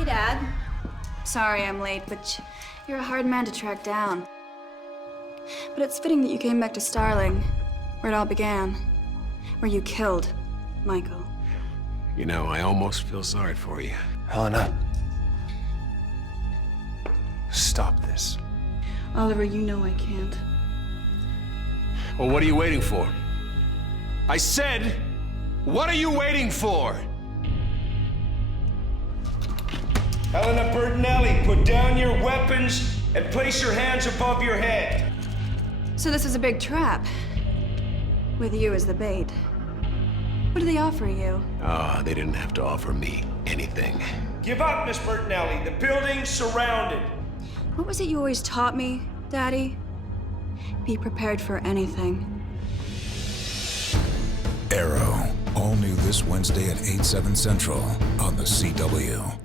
Hey, Dad. Sorry I'm late, but you're a hard man to track down. But it's fitting that you came back to Starling, where it all began. Where you killed Michael. You know, I almost feel sorry for you. Helena. Stop this. Oliver, you know I can't. Well, what are you waiting for? I said, what are you waiting for? Helena Bertinelli, put down your weapons and place your hands above your head. So this is a big trap. With you as the bait. What do they offer you? They didn't have to offer me anything. Give up, Miss Bertinelli. The building's surrounded. What was it you always taught me, Daddy? Be prepared for anything. Arrow, all new this Wednesday at 8/7 Central on the CW.